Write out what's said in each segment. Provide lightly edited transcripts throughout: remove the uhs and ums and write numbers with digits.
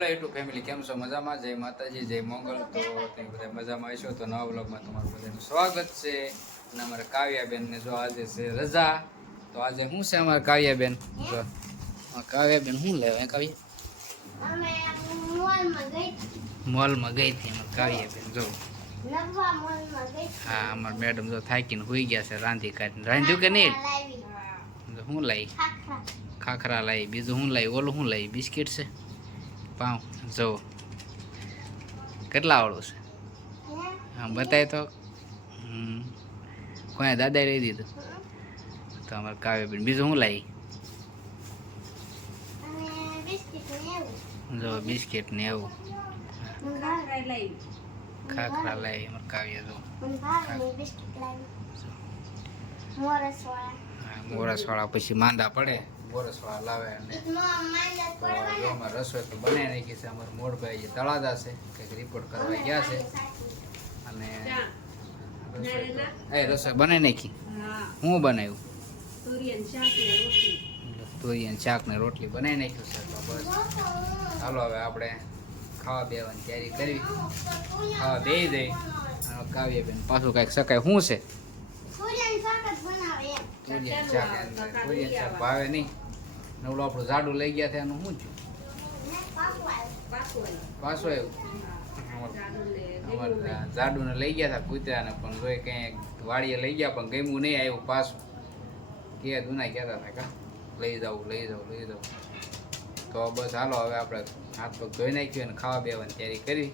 YouTube family કેમ છો? મજામાં? જય માતાજી, જય મંગલ. તો તમે બધા મજામાં હશો તો નવા બ્લોગમાં તમારું બધાનું સ્વાગત છે. અને અમારા કાવ્યાબેન ને જો આજે છે રજા, તો આજે શું છે અમારા કાવ્યાબેન? જો કાવ્યાબેન શું લેવા કાવ્ય મોલમાં ગઈ હતી અમારા કાવ્યાબેન. જો હા, અમારા મેડમ જો થાકીને હોઈ ગયા છે, રાંધી કાઢીને. રાંધ્યું કે નહીં? શું લાવી? ખાખરા લાવી. બીજું શું લાવી? ઓલું શું લાવી? બિસ્કિટ છે, પાઉં. જો કેટલા વાળું છે? હા, બતાય તો. કોઈ દાદા લઈ દીધું તો અમારે કાવ્યબેન. બીજું શું લાવી? જો બિસ્કિટ ને એવું. ખાખરા લાવી અમારે કાવ્ય. જો મોરસવાળા પછી માંદા પડે, મોરસવાળા લાવે. અને જો અમારે રસોઈ તો બનાવી નાખી છે. અમારે મોડભાઈ જે તળાદા છે, કંઈક રિપોર્ટ કરવા ગયા છે. અને રસોઈ બનાવી નાખી. હું બનાવ્યું? તુરિયન શાક ને રોટલી બનાવી નાખ્યું છે. તો બસ ચાલો હવે આપણે ખાવા બેવાની તૈયારી કરવી. ખાવા બેસી જઈ. કાવ્યબેન પાછું કાંઈક શકાય શું છે? તુરિયન શાક. તુરિયન શાક ભાવે નહીં. નવડું આપણું જાડું લઈ ગયા હતા એનું શું થયું? પાછું આવ્યું. અમારે જાડુને લઈ ગયા હતા કૂતરાને, પણ જોઈ કંઈ વાડીએ લઈ ગયા પણ ગમ્યું નહીં. આવ્યું પાછું. કે દુના કહેતા હતા કા લઈ જાઉં. તો બસ હાલો હવે આપણે હાથ પગ ધોઈ નાખ્યું અને ખાવા બેવાની તૈયારી કરી.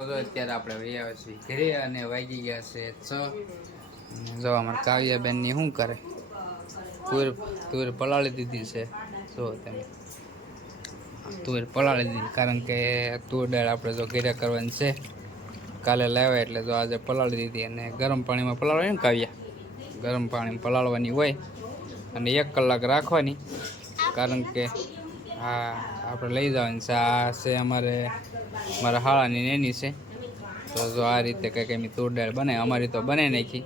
અત્યારે આપણે વૈયા છીએ ઘરે અને વાગી ગયા છે 6. જો અમારે કાવ્યાબેનની શું કરે? તુર પલાળી દીધી છે. જો તમે તુર પલાળી દીધી, કારણ કે તુર દાળ આપણે જો ઘરે કરવાની છે. કાલે લાવ્યા એટલે જો આજે પલાળી દીધી. અને ગરમ પાણીમાં પલાળવાની ને કાવ્યા? ગરમ પાણીમાં પલાળવાની હોય અને 1 કલાક રાખવાની, કારણ કે હા આપણે લઈ જવાની છે. આ છે મારા હાળાની નેની છે. તો જો આ રીતે કંઈક એમ તુર દાળ બનાવી. અમારી તો બનાવી નાખી,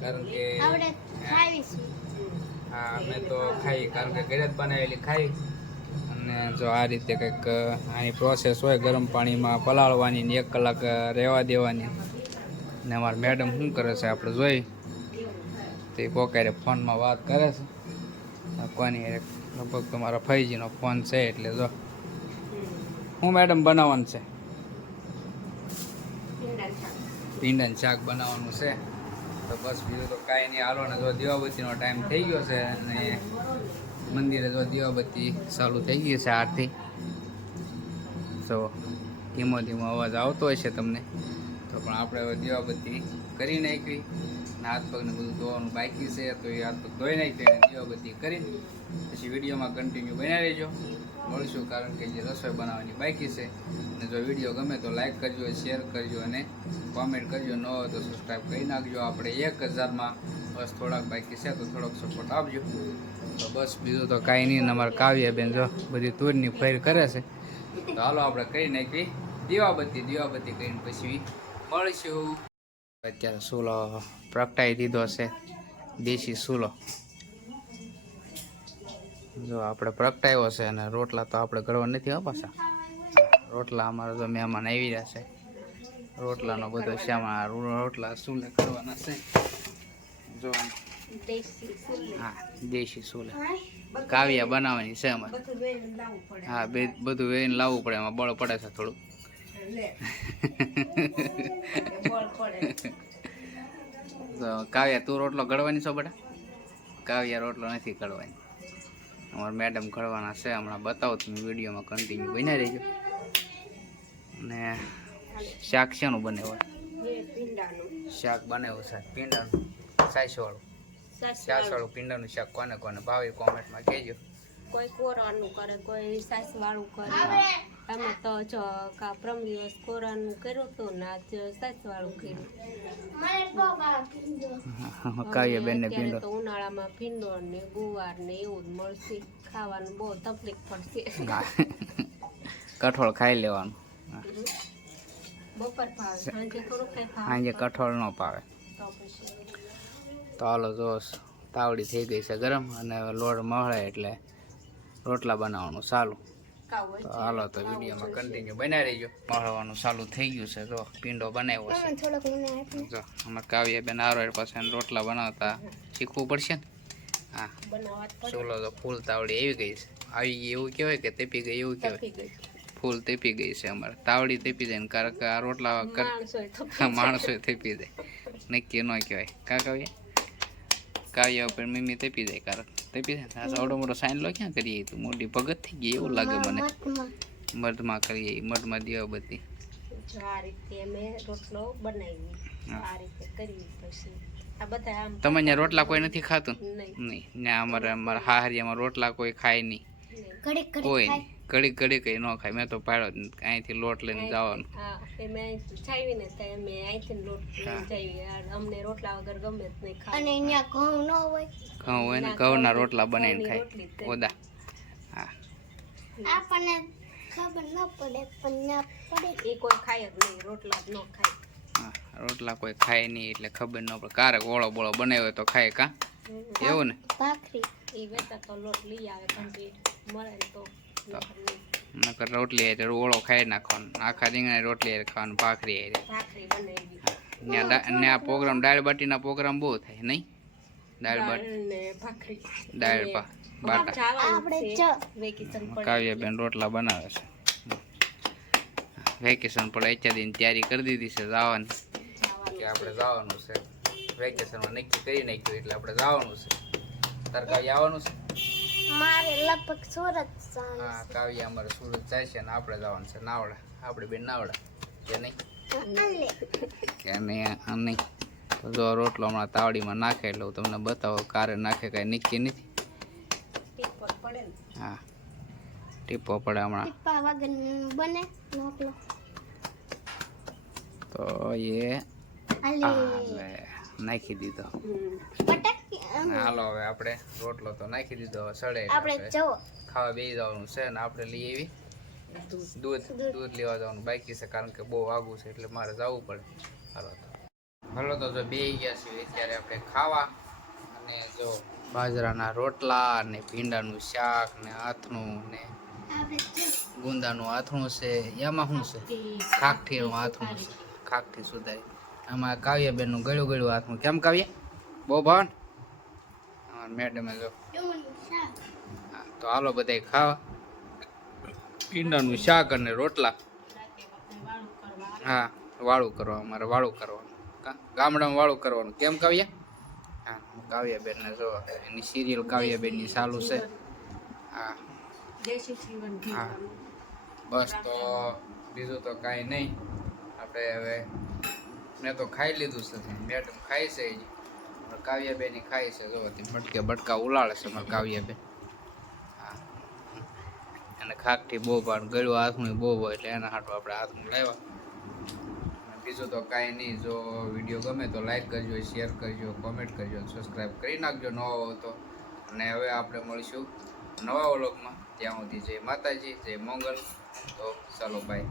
કારણ કે હા અમે તો ખાઈ, કારણ કે ઘરે જ બનાવેલી ખાઈ. અને જો આ રીતે કંઈક આની પ્રોસેસ હોય, ગરમ પાણીમાં પલાળવાની ને 1 કલાક રહેવા દેવાની. ને અમારા મેડમ શું કરે છે આપણે જોઈ. તે કોકારે ફોનમાં વાત કરે છે. કોની લગભગ તમારા ફઈજીનો ફોન છે. એટલે જો હું મેડમ બનાવવાનું છે? ભીંડાનું શાક બનાવવાનું છે. તો બસ બીજું તો કાંઈ નહીં. હાલો ને જો દીવાબત્તીનો ટાઈમ થઈ ગયો છે અને મંદિરે જો દીવાબત્તી ચાલુ થઈ ગઈ છે આરતી. તો ધીમો અવાજ આવતો હશે તમને, તો પણ આપણે હવે દીવાબત્તી કરી નાખી. ને હાથ પગને બધું ધોવાનું બાકી છે, તો એ હાથ પગ ધોઈ નાખી અને દીવાબત્તી કરીને પછી વિડીયોમાં કન્ટિન્યુ બનાવી રહેજો. મળશું, કારણ કે જે રસોઈ બનાવવાની બાકી છે. અને જો વિડીયો ગમે તો લાઈક કરજો, શેર કરજો અને કોમેન્ટ કરજો. ન હોય તો સબસ્ક્રાઈબ કરી નાખજો. આપણે 1000માં બસ થોડાક બાકી છે, તો થોડોક સપોર્ટ આપજો. તો બસ બીજું તો કાંઈ નહીં. અમારે કાવ્યાબેન જો બધી તુરની ફેર કરે છે. તો હાલો આપણે કરી નાખી દીવાબત્તી કરીને પછી મળશું. અત્યારે સૂલો પ્રગટાવી દીધો છે, દેશી સૂલો. જો આપણે પ્રગટાવ્યો છે. અને રોટલા તો આપણે ઘડવા નથી હો પાછા. રોટલા અમારે તો મહેમાન આવી રહ્યા છે. રોટલાનો બધો શ્યામાં રોટલા સૂલે કરવાના છે. જો હા, દેશી સૂલે કાવ્યા બનાવવાની છે અમારે. હા, બધું વેઈને લાવવું પડે. એમાં બળ પડે છે થોડું. તો કાવ્યા તું રોટલો ઘડવાની છો બેટા? કાવ્યા રોટલો નથી ઘડવાની. અમારા મેડમ ઘડવાના છે. હમણાં બતાવો તમે વિડીયોમાં કન્ટિન્યુ બની રહેજો. અને શાક શેનું બનાવ્યું? શાક બનાવ્યું છે પીંડાનું, છાશવાળું પીંડાનું શાક. કોને ભાવે કોમેન્ટમાં કહેજો. કોઈ કોરાનું કરે, કોઈ સાસ વાળું કરે. અમે તો જો પ્રમ દિવસ કોરાનું કર્યું હતું ને આજ સાસ વાળું કર્યું. કાવ્યાબેન ને ભીંડો તો ઉનાળામાં ભીંડો ને ગુવાર ને એવું જ મળશે. ખાવાનું બહુ તકલીફ પડશે. કઠોળ ખાઈ લેવાનું. બપોર ભાવે, સાંજે થોડું કઈ ભાવે. સાંજે કઠોળ ન ભાવે. તો હાલો જો તાવડી થઈ ગઈ છે ગરમ, અને લોટ મળે એટલે રોટલા બનાવવાનું ચાલુ. ભટકાવું તો હોય હાલો તો વિડીયોમાં કન્ટિન્યુ બનાવી રહીજો. મળવાનું ચાલુ થઈ ગયું છે. જો પીંડો બનાવ્યો છે. થોડોક મને આપને જો અમારે કાવ્યા બેન આરોડ પાસે રોટલા બનાવતા શીખવું પડશે ને. હા બનાવવા જ પડે. ચોલો તો ફૂલ તાવડી આવી ગઈ છે. આવી ગઈ એવું કહેવાય કે તેપી ગઈ એવું કહેવાય. તપી ગઈ. ફૂલ તેપી ગઈ છે અમારે. તાવડી તેપી જાય ને કારણ કે આ રોટલા માણસોય તપી માણસો તેપી જાય. નક્કી ન કહેવાય. કા કાવ્યા કાવ્યા ઉપર મમ્મી તેપી જાય કારણ તેપી જાય ને. આ આવડો મોટો સાઈન લો ક્યાં કરીએ તું મોટી ભગત થઈ ગઈ એવું લાગે મને. મધમાં કરીએ મધમાં દીવાબત્તી. જો આ રીતે અમે રોટલો બનાવી આ રીતે કરી પછી આ બધા આમ તમે અહીંયા રોટલા કોઈ નથી ખાતું નહીં નહીં ત્યાં અમારા હાહરિયામાં રોટલા કોઈ ખાય નહીં કોઈ નહીં. ઘડી ઘડી કઈ ન ખાય. મેં તો પાડ્યો જ નથી. અહીંથી લોટ લઈને જવાનું. હા અમે અહીંથી છાવીને ત્યાં અમે અહીંથી લોટ લઈને જઈએ અમને રોટલા વગર ગમે જ નહીં ખાવા અને અહીંયા ઘઉં ન હોય ઘઉં હોય ને ઘઉંના રોટલા બનાવીને ખાય ઓદા. હા આપણને ખબર ન પડે પણ ના પડે એ કોઈ ખાય જ નહીં રોટલા જ ન ખાય. હા રોટલા કોઈ ખાય નહીં એટલે ખબર ન પડે. ક્યારેક ઓળો બોળો બનાવ્યો હોય તો ખાય કા એવું ને. ભાખરી એ વેતા તો લોટ લઈ આવે કમ્પ્લીટ મળે ને તો નકર રોટલી હારે ઓળો ખાઈ નાખવાનો. આખા રીંગણા રોટલી હારે ખાવાનું. ભાખરી હારે ભાખરી બનાવી ત્યાં પ્રોગ્રામ દાળ બાટીના પ્રોગ્રામ બહુ થાય નહીં. દાળ બાટી ને ભાખરી દાળ બાટા. વેકેશન પડે કાવ્યાબેન રોટલા બનાવે છે. વેકેશન પડે અત્યારની તૈયારી કરી દીધી છે જવાની કે આપણે જવાનું છે. વેકેશનમાં નક્કી કરી નાખ્યું એટલે આપણે જવાનું છે. તાર કાવ્ય આવવાનું છે. મારે લગભગ સુરત હા કાવ્ય અમારે સુરત જાય છે ને આપણે જવાનું છે નાવડા. આપણે બેન નાવડા કે નહીં કે નહીં. તો જો રોટલો હમણાં તાવડીમાં નાખે એટલે હું તમને બતાવો. કારે નાખે કાંઈ નક્કી નથી. હા ટીપો પડે હમણાં બને રોટલો તો એ નાખી દીધો. હાલો હવે આપણે રોટલો તો નાખી દીધો. હવે સડે ખાવા બેસી જવાનું છે ને આપણે લઈ આવી દૂધ લેવા જવાનું બાકી છે કારણ કે બહુ વાગું છે એટલે મારે જવું પડે. હાલો તો જો બેસી ગયા છીએ અત્યારે આપણે ખાવા. અને જો બાજરાના રોટલા ને ભીંડાનું શાક ને આથણું ને ગુંદાનું આથણું છે. એમાં શું છે ખાખઠીનું આથણું છે. ખાખઠી સુધારી. આમાં કાવ્યાબેનનું ગળ્યું ગળ્યું આથણું. કેમ કાવ્ય બહુ ભાવ મેડમે જો. હા તો હાલો બધા ખાવા. ભીંડાનું શાક અને રોટલા. હા વાળું કરવા અમારે વાળું કરવાનું. ગામડામાં વાળું કરવાનું. કેમ કાવ્યા? હા કાવ્યાબેનને જો એની સિરિયલ કાવ્યાબેનની ચાલુ છે. હા હા બસ તો બીજું તો કાંઈ નહીં. આપણે હવે મેં તો ખાઈ લીધું છે. મેડમ ખાય છે કાવ્યાબેન ખાય છે. જો મટકે બટકા ઉલાળે છે મારે કાવ્યાબેન. હા અને ખાખઠી બહુ ભાવ ગળ્યું હાથનું બહુ હોય એટલે એના હાટું આપણે હાથનું લાવ્યા. બીજું તો કાંઈ નહીં. જો વિડીયો ગમે તો લાઈક કરજો, શેર કરજો, કોમેન્ટ કરજો, સબસ્ક્રાઈબ કરી નાખજો નવા હો તો. અને હવે આપણે મળીશું નવા વ્લોગમાં. ત્યાં સુધી જય માતાજી, જય મંગલ. તો ચાલો બાય.